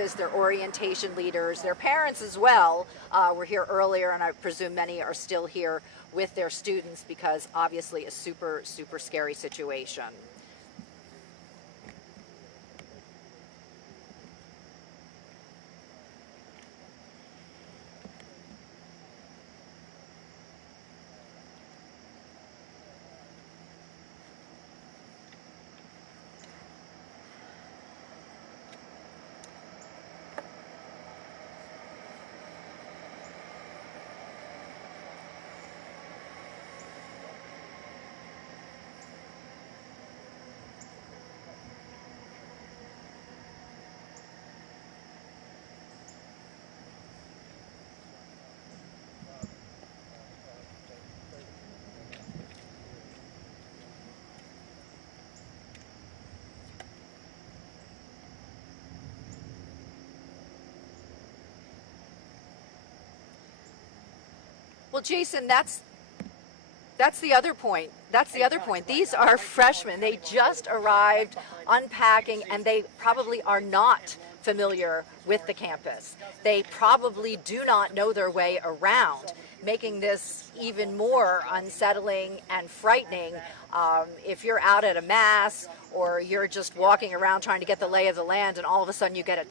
campus, their orientation leaders, their parents as well were here earlier, and I presume many are still here with their students because obviously a super, super scary situation. Well, Jason, that's the other point. That's the other point. These are freshmen. They just arrived unpacking, and they probably are not familiar with the campus. They probably do not know their way around, making this even more unsettling and frightening if you're out at a mass or you're just walking around trying to get the lay of the land and all of a sudden you get a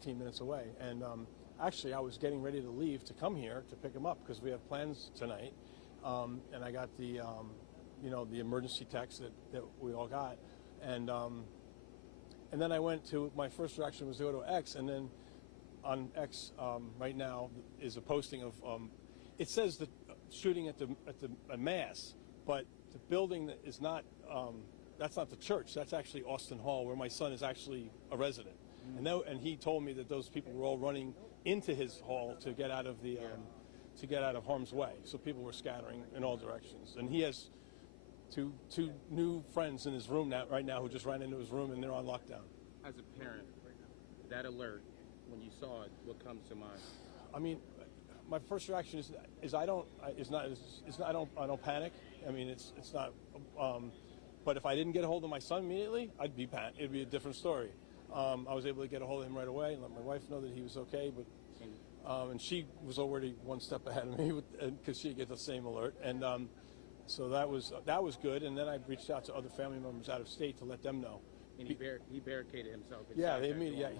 15 minutes away. And actually, I was getting ready to leave to come here to pick him up because we have plans tonight. And I got the, the emergency text that we all got. And then I went to, my first reaction was to go to X, and then on X right now is a posting of, it says the shooting at the Mass, but the building that is not, that's not the church. That's actually Austin Hall, where my son is actually a resident. And he told me that those people were all running into his hall to get out of the, to get out of harm's way. So people were scattering in all directions. And he has two new friends in his room right now who just ran into his room, and they're on lockdown. As a parent, that alert, when you saw it, what comes to mind? I mean, my first reaction is I don't panic. I mean, it's not. But if I didn't get a hold of my son immediately, it'd be a different story. I was able to get a hold of him right away and let my wife know that he was okay. But and she was already one step ahead of me because she get the same alert. And so that was good. And then I reached out to other family members out of state to let them know. And he barricaded himself. Yeah,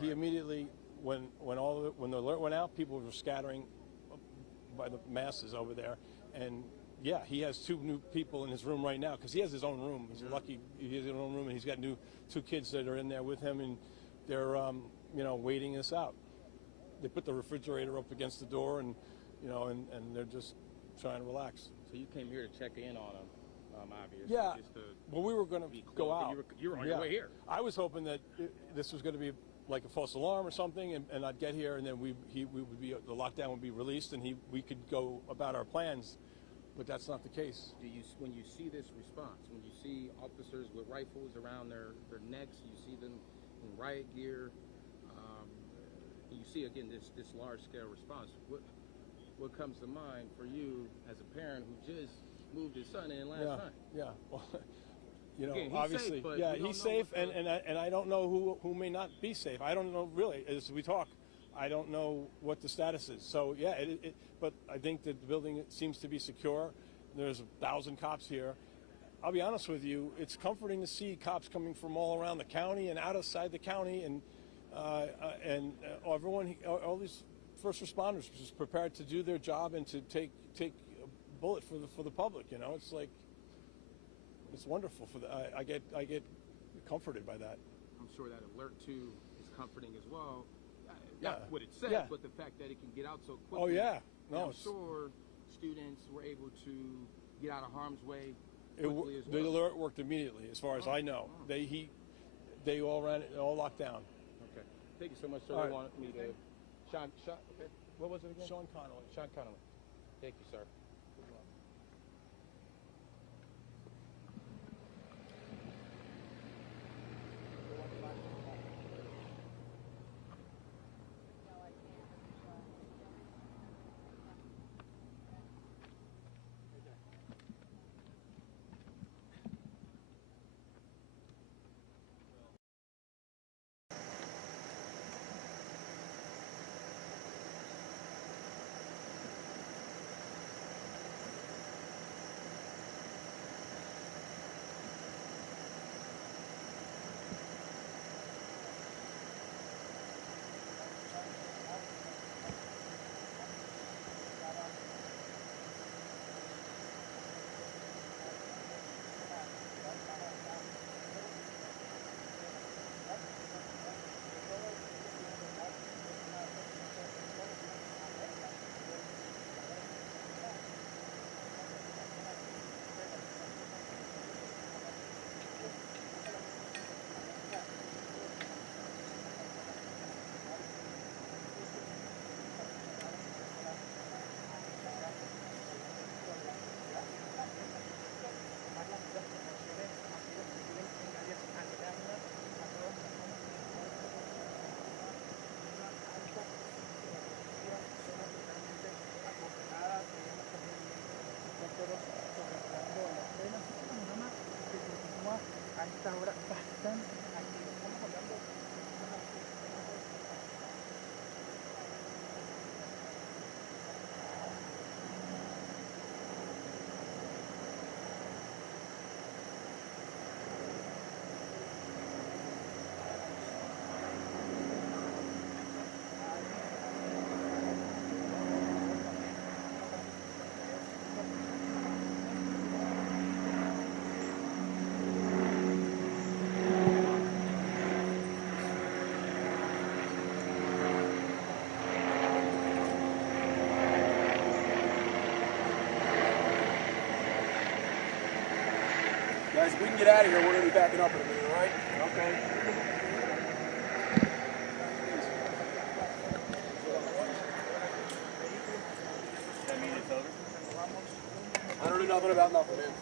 he immediately when the alert went out, people were scattering by the masses over there, and yeah, he has two new people in his room right now because he has his own room. He's lucky he has his own room, and he's got two kids that are in there with him, and they're waiting this out. They put the refrigerator up against the door, and and they're just trying to relax. So you came here to check in on him, obviously. Yeah. Just to well, we were going to go out. You were on your way here. I was hoping that this was going to be like a false alarm or something, and I'd get here, and then the lockdown would be released, and we could go about our plans. But that's not the case. When you see this response, when you see officers with rifles around their necks, you see them in riot gear, you see again this large scale response. What comes to mind for you as a parent who just moved his son in last night? Yeah. Well, again, obviously, he's safe, and I don't know who may not be safe. I don't know really. As we talk, I don't know what the status is. So yeah, but I think that the building seems to be secure. There's 1,000 cops here. I'll be honest with you, it's comforting to see cops coming from all around the county and outside the county, and everyone, all these first responders, just prepared to do their job and to take a bullet for the public. It's like it's wonderful I get comforted by that. I'm sure that alert too is comforting as well. Yeah. Not what it says, Yeah. but the fact that it can get out so quickly. Oh yeah, no. I'm sure students were able to get out of harm's way The quickly as well. alert worked immediately, as far as I know. They all locked down. Okay. Thank you so much, sir. All They right. wanted me to okay. What was it again? Sean Connolly. Sean Connolly. Thank you, sir. Guys, if we can get out of here, we're going to be backing up in a minute, all right? Okay. 10 minutes over. I don't know nothing about nothing, man.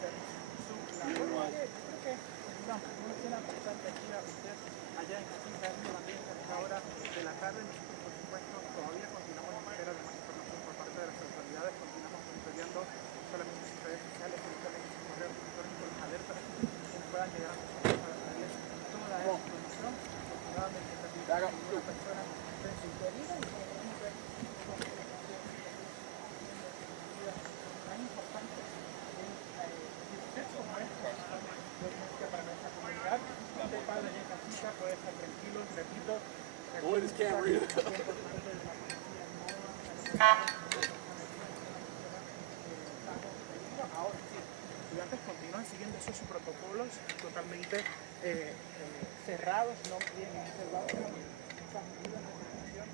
Back up. Go. Boy, this can't read. Estudiantes continúan siguiendo esos protocolos totalmente cerrados, no tienen esas medidas de prevención.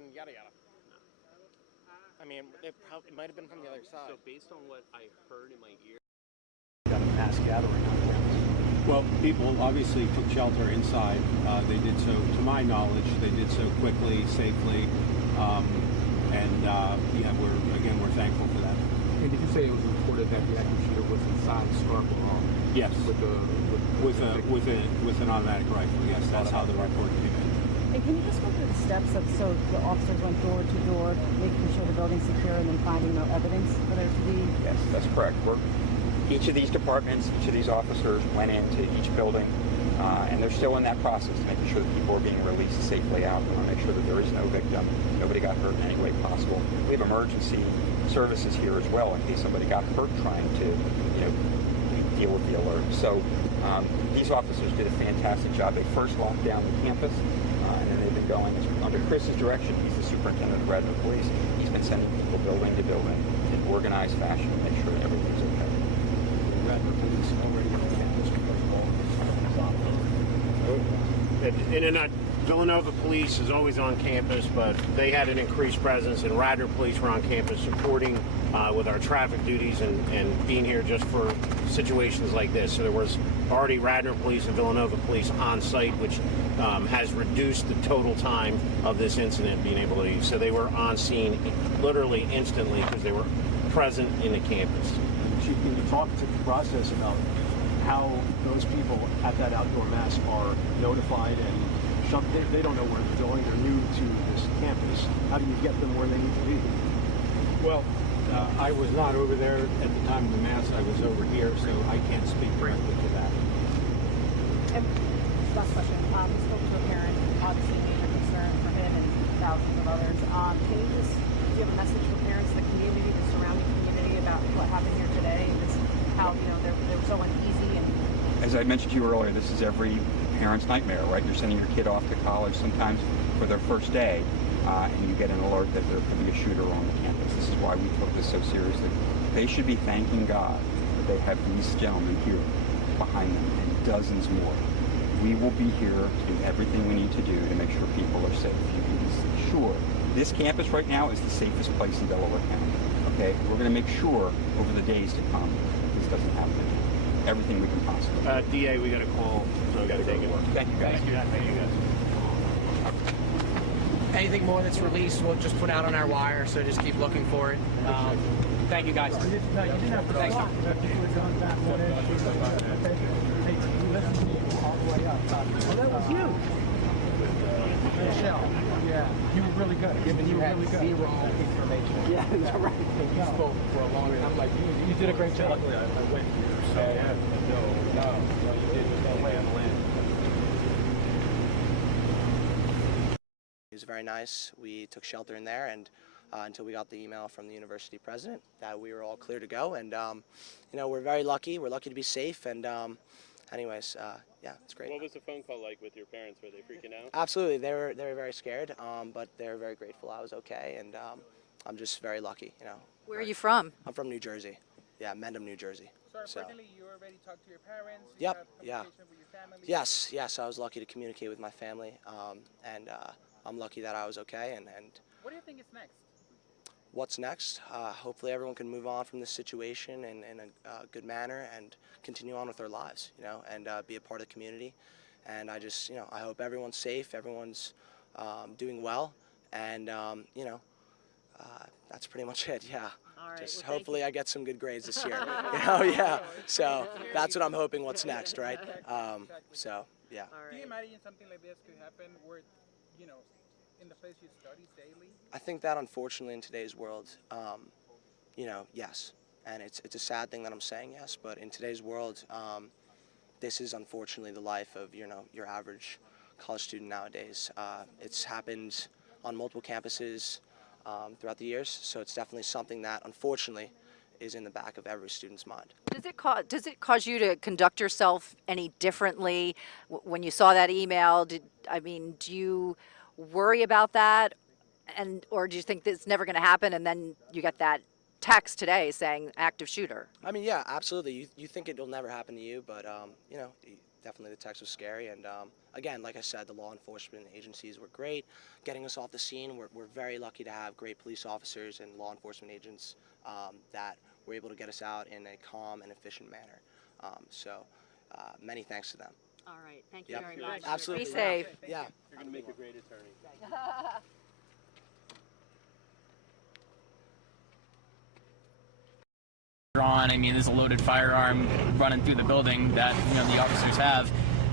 and yada yada. I mean, it might have been from the other side. So based on what I heard in my ear. Got a mass gathering on campus. Well, people obviously took shelter inside. They did so, to my knowledge, they did so quickly, safely, and yeah, we're thankful for that. And did you say it was reported that the active shooter was inside Scarborough Hall? Yes, With an automatic rifle. Yes, that's how the report came in. And can you just go through the steps of, so the officers went door to door, making sure the building's secure and then finding no evidence for there to be? Yes, that's correct. Each of these departments, each of these officers went into each building, and they're still in that process, making sure that people are being released safely out. We want to make sure that there is no victim, nobody got hurt in any way possible. We have emergency services here as well in case somebody got hurt trying to, deal with the alert. So these officers did a fantastic job. They first locked down the campus, and then they've been going under Chris's direction. He's the superintendent of Radnor Police. He's been sending people building to building in organized fashion to make sure everything's okay. Radnor Police already on campus because of all In a nut, Villanova Police is always on campus, but they had an increased presence, and Radnor Police were on campus supporting with our traffic duties and being here just for situations like this. So there was already Radnor Police and Villanova Police on site, which has reduced the total time of this incident being able to use. So they were on scene literally instantly because they were present in the campus. Chief, can you talk to the process about how those people at that outdoor mass are notified and they don't know where they're going, they're new to this campus. How do you get them where they need to be? Well, I was not over there at the time of the mass. I was over here, so I can't speak directly to that. And last question. We spoke to a parent, obviously major concern for him and thousands of others. Can you just, do you have a message for parents, the community, the surrounding community about what happened here today and just how, they're so uneasy? And As I mentioned to you earlier, this is every parent's nightmare, right? You're sending your kid off to college sometimes for their first day, and you get an alert that there could be a shooter on the campus. This is why we took this so seriously. They should be thanking God that they have these gentlemen here behind them and dozens more. We will be here to do everything we need to do to make sure people are safe. You can be sure this campus right now is the safest place in Delaware County. Okay, we're going to make sure over the days to come this doesn't happen again. Everything we can possibly. DA, we got a call, so we got to take it. Thank you, guys. Thank you, guys. Anything more that's released, we'll just put out on our wire, so just keep looking for it. Thank you, guys. Thanks. Well, that was you. Michelle. Yeah, you were really good. Given you had zero information. Yeah, that's right. You spoke for a long time. I'm like, you did a great job. Luckily, I went here, so no, you did. There's no way I'm landing. It was very nice. We took shelter in there, and until we got the email from the university president that we were all clear to go. And we're very lucky. We're lucky to be safe. And anyways, yeah, it's great. What was the phone call like with your parents? Were they freaking out? Absolutely, they were very scared, but they're very grateful I was okay, and I'm just very lucky. Where are you from? I'm from New Jersey. Yeah, Mendham, New Jersey. So unfortunately, you already talked to your parents. Yep. You have communication with your family. Yes. I was lucky to communicate with my family, and I'm lucky that I was okay. And what do you think is next? What's next? Hopefully everyone can move on from this situation in a good manner and continue on with their lives, and be a part of the community. And I just, I hope everyone's safe, everyone's doing well, and, that's pretty much it, yeah. All right, just well, hopefully I get some good grades this year, yeah. So that's what I'm hoping what's next, right? So, yeah. Do you imagine something like this could happen where, in the place you study daily? I think that unfortunately in today's world, yes. And it's a sad thing that I'm saying yes, but in today's world, this is unfortunately the life of, your average college student nowadays. It's happened on multiple campuses throughout the years, so it's definitely something that unfortunately is in the back of every student's mind. Does it cause you to conduct yourself any differently when you saw that email? Do you worry about that, or do you think it's never going to happen, and then you get that text today saying active shooter? Yeah, absolutely. You think it'll never happen to you, but definitely the text was scary. And again, like I said, the law enforcement agencies were great getting us off the scene. We're very lucky to have great police officers and law enforcement agents that were able to get us out in a calm and efficient manner. So many thanks to them. All right. Thank you very much. Absolutely. Be safe. Yeah. You're gonna make a great attorney. I mean, there's a loaded firearm running through the building that, you know, the officers have.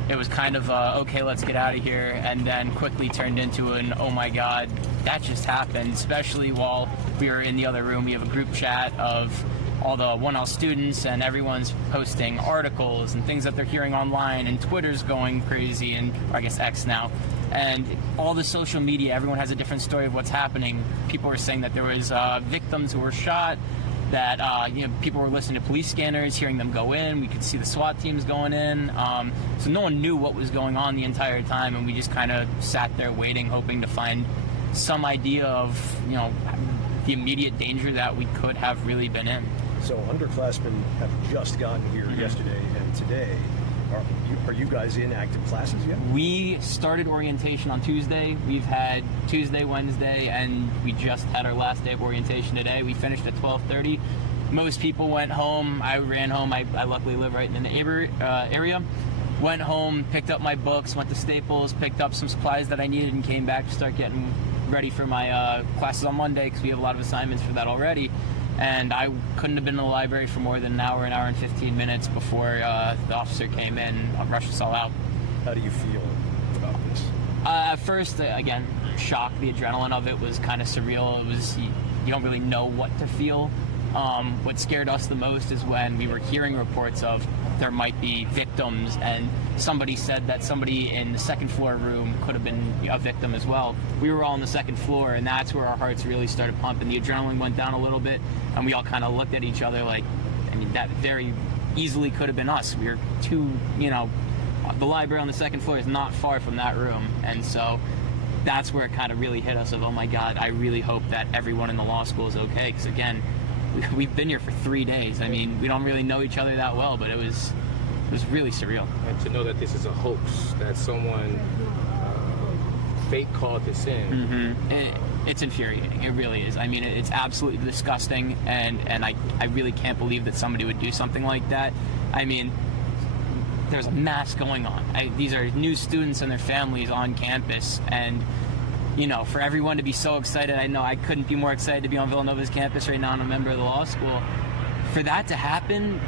It was kind of okay, let's get out of here, and then quickly turned into an oh my god, that just happened. Especially while we were in the other room, we have a group chat of all the 1L students, and everyone's posting articles and things that they're hearing online, and Twitter's going crazy, and I guess X now, and all the social media, everyone has a different story of what's happening. People were saying that there was victims who were shot, that you know, people were listening to police scanners, hearing them go in. We could see the SWAT teams going in. So no one knew what was going on the entire time, and we just kind of sat there waiting, hoping to find some idea of, you know, the immediate danger that we could have really been in. So underclassmen have just gotten here yesterday and today. Are you guys in active classes yet? We started orientation on Tuesday. We've had Tuesday, Wednesday, and we just had our last day of orientation today. We finished at 12:30. Most people went home. I ran home. I luckily live right in the area. Went home, picked up my books, went to Staples, picked up some supplies that I needed, and came back to start getting ready for my classes on Monday, because we have a lot of assignments for that already. And I couldn't have been in the library for more than an hour and 15 minutes before the officer came in, rushed us all out. How do you feel about this? At first, again, shock. The adrenaline of it was kind of surreal. It was, you don't really know what to feel. What scared us the most is when we were hearing reports of there might be victims, and somebody said that somebody in the second floor room could have been a victim as well. We were all on the second floor, and that's where our hearts really started pumping. The adrenaline went down a little bit, and we all kind of looked at each other like, I mean, that very easily could have been us. We were the library on the second floor is not far from that room, and so that's where it kind of really hit us of, oh my God, I really hope that everyone in the law school is okay, because again, we've been here for 3 days. I mean, we don't really know each other that well, but it was really surreal. And to know that this is a hoax, that someone fake called this in. It's infuriating. It really is. I mean, it's absolutely disgusting, and I really can't believe that somebody would do something like that. I mean, there's a mass going on. These are new students and their families on campus, and you know, for everyone to be so excited, I know I couldn't be more excited to be on Villanova's campus right now. I'm a member of the law school. For that to happen,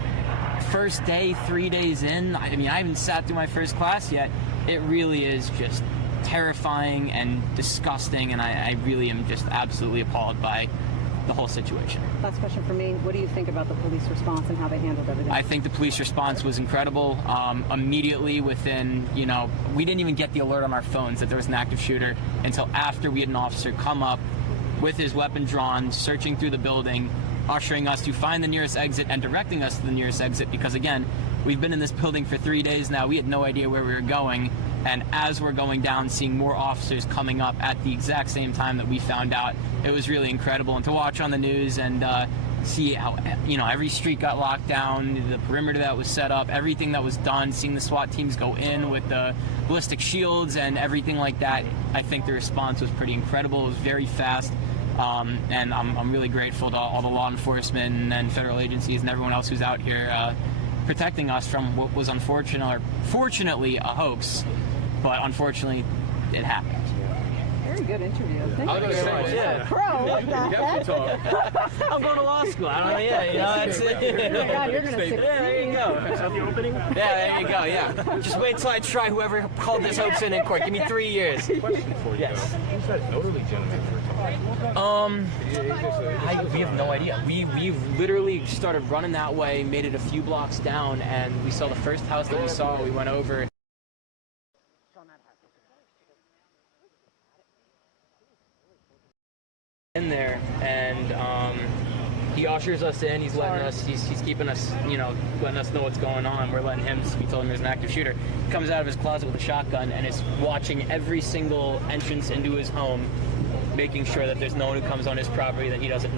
first day, 3 days in, I mean, I haven't sat through my first class yet. It really is just terrifying and disgusting, and I really am just absolutely appalled by the whole situation. Last question for me. What do you think about the police response and how they handled everything? I think the police response was incredible. Immediately within, you know, we didn't even get the alert on our phones that there was an active shooter until after we had an officer come up with his weapon drawn, searching through the building, ushering us to find the nearest exit and directing us to the nearest exit, because again, we've been in this building for 3 days now. We had no idea where we were going. And as we're going down, seeing more officers coming up at the exact same time that we found out, it was really incredible. And to watch on the news and see how, you know, every street got locked down, the perimeter that was set up, everything that was done, seeing the SWAT teams go in with the ballistic shields and everything like that, I think the response was pretty incredible. It was very fast. And I'm really grateful to all the law enforcement and federal agencies and everyone else who's out here protecting us from what was fortunately a hoax, but unfortunately it happened. Very good interview. Thank you very much. Yeah. Pro, what the heck? I'm going to law school. I don't know. Yeah, you know, that's it. Oh my God, you're going to succeed. Yeah, there you go. Is that the opening? Yeah, there you go. Yeah. Just wait till I try whoever called this hoax in court. Give me 3 years. Question for you. Yes. Who's that elderly gentleman you were talking about? We have no idea. We literally started running that way, made it a few blocks down, and we saw the first house that we saw. We went over. In there, and he ushers us in. He's letting us. He's keeping us. You know, letting us know what's going on. We're letting him. We told him there's an active shooter. He comes out of his closet with a shotgun and is watching every single entrance into his home, making sure that there's no one who comes on his property that he doesn't know.